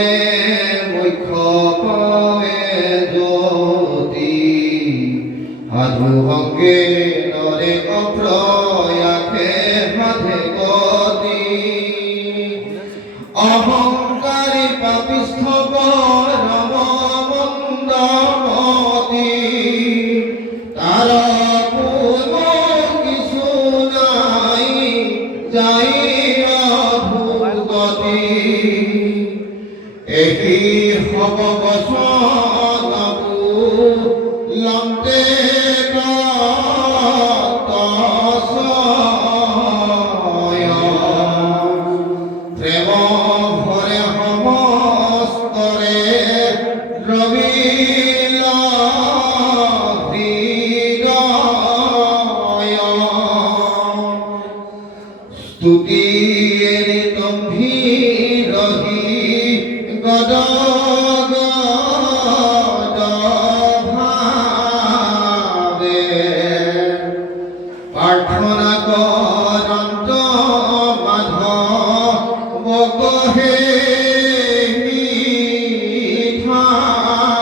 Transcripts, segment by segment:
নামে মুখ্য পাৱে জ্যোতি সাধু সংগে নৰে অপ্ৰয়াসে সাধে গতি অহংকাৰী পাপিষ্ঠ পৰম মন্দমতি তাৰ কোনো কিছু নাই যাই অধুগতি এহি হব বচনবু লন্তে প্ৰেম ভৰে সমস্তৰে ৰবিল হৃদয় স্তুতি এৰি তম্ভি ৰহি গদ ভাবে প্ৰাৰ্থনা কৰন্ত মাধৱ কহে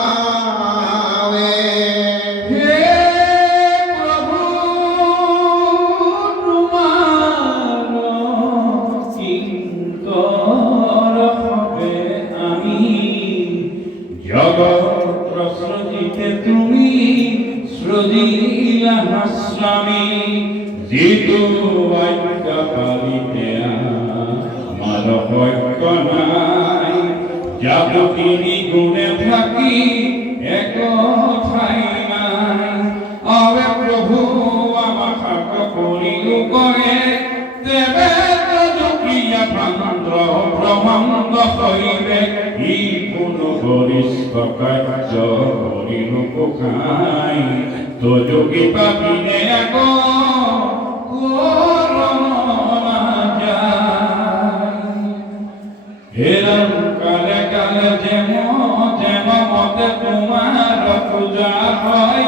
মিঠাৱে হে প্রভু তোমার কিঙ্কর হবে আমি জগৎ সৃজিতে তুমি সৃজিলা স্বামী যিটো আজ্ঞা পালিতে আমার সত্য নাই যাবতীনি গুণে থাকি এক ঠাই নাই আবে প্রভু আমার হাত করিলু করে দেবে দুখিয়া ভান্দ্র ব্রহ্মাণ্ড হইবে ই কোনো গরিষ্ঠ কার্য করিলু কোখাই তো যোগী পাবিনে এক এরম কালে কালে যেম মতে তোমার পূজা হয়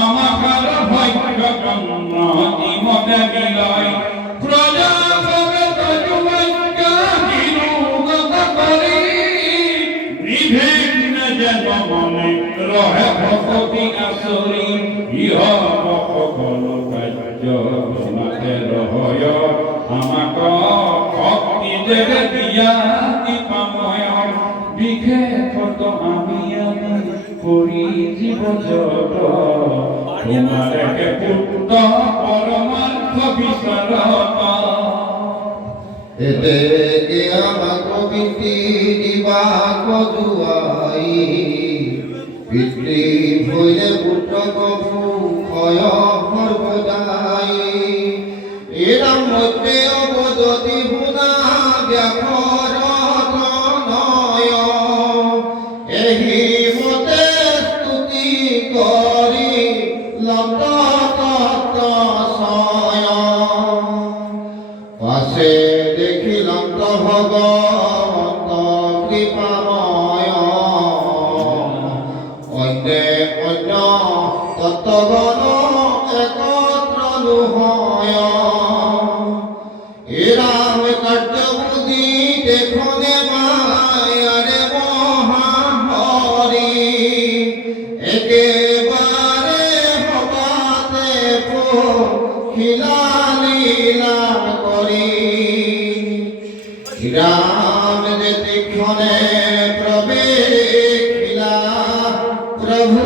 আমাকার ভাগ্য কর্ম মতে বিলয় প্রজা ভগত যুবজ্ঞ হিরুগত করি বিভিন্ন যেন মনে রহে ভগতি আসরি ইহ সকল কার্য তোমাতে রহয় আমাক ভক্তি দেবে দিয়া বিশেষত আমি করি জীব জট তোমার পুত্র পরমার্থ বিশারদ এতে আমাক বৃত্তি দিবা কজুৱাই পিতৃ ভৈলে পুত্ৰ কভু ক্ষয় সৰ্বদাই এৰাম মধ্যে অৱজতি শুনা ব্যাঘৰত নয় এহি মতে স্তুতি কৰি লন্ত তত্ত্বচয় পাছে দেখিলাম ভগৱন্ত কৃপাময় অন্যে অন্য তত্ত্বগণ একত্ৰ নহয় এৰাম কাৰ্যবুদ্ধি দেখনে মায়াৰে মহাহৰি একেবাৰে সবাতে খিলা লীলা কৰি রাম যে তীক্ষণে প্রবেশিলা প্রভু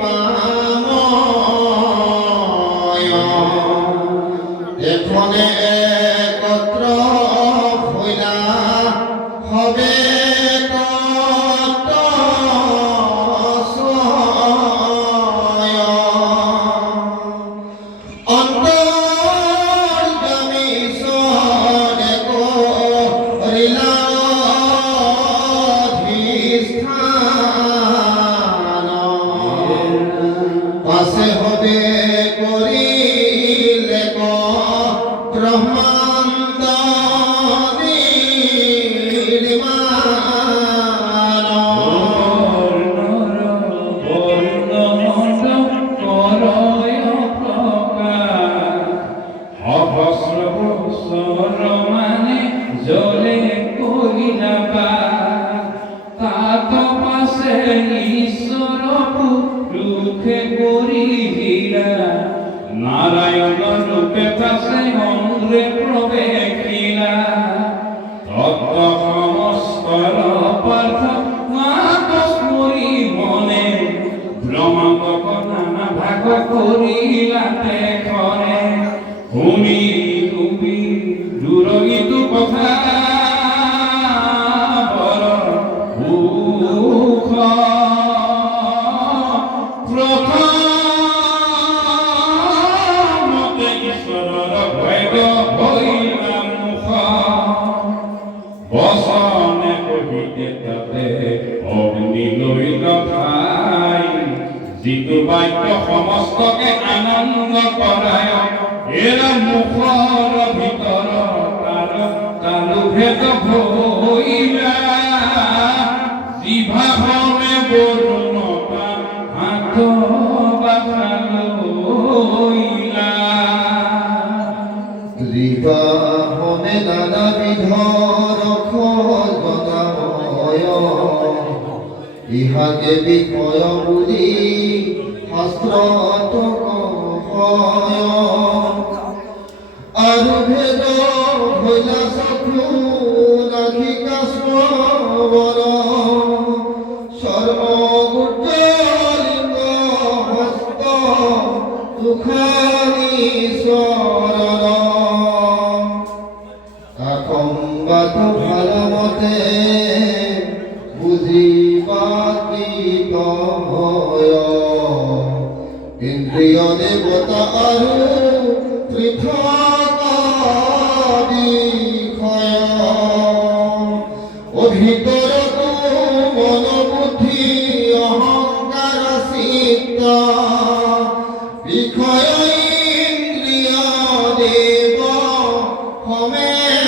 কৃপাময় এখনে একত্র হইলা হবে যাবা তাত পাছে ঈশ্বর পুৰুষে কৰিলা নারায়ণ রূপে পাছে অন্ধ্রে প্রবেশিলা তত্ত্ব সমস্তৰ পাৰ্থ মাতস্মৰি মনে ব্ৰহ্মাণ্ডক নানা ভাগ কৰিলা তেখনে শুনি তুমি দুৰগিটো কথা বৰ সুখ প্ৰথমতে ঈশ্বৰৰ ভৈৱ হৈলা মুখ বচনে কহিতে তাতে অগ্নি লৈ লঠাই যিটো বাক্য সমস্তকে আনন্দ কৰায় এৰা মুখৰ ভিতৰ তালু ভেদ ভৈলা জিভাখনে বৰুণতা হাত বাখালৈলা রিবা হমে নানাবিধ রক্ষস বনাময় ইহাকে বিষয় বুলি শাস্ত্ৰত কয় আৰু ভেদ ভৈলা চক্ষু নাসিকা শ্ৰৱণ সৰ্বগুজ্জলিঙ্গ হস্ত দুখানি শৰণ আকম্বাটো ভালমতে বুজিবাতীত হয় ইন্দ্ৰিয় দেৱতা আৰু পৃথক বিষয় ভিতৰতো মন বুদ্ধি অহংকাৰ চিত্ত বিষয় ইন্দ্ৰিয় দেৱ সমেত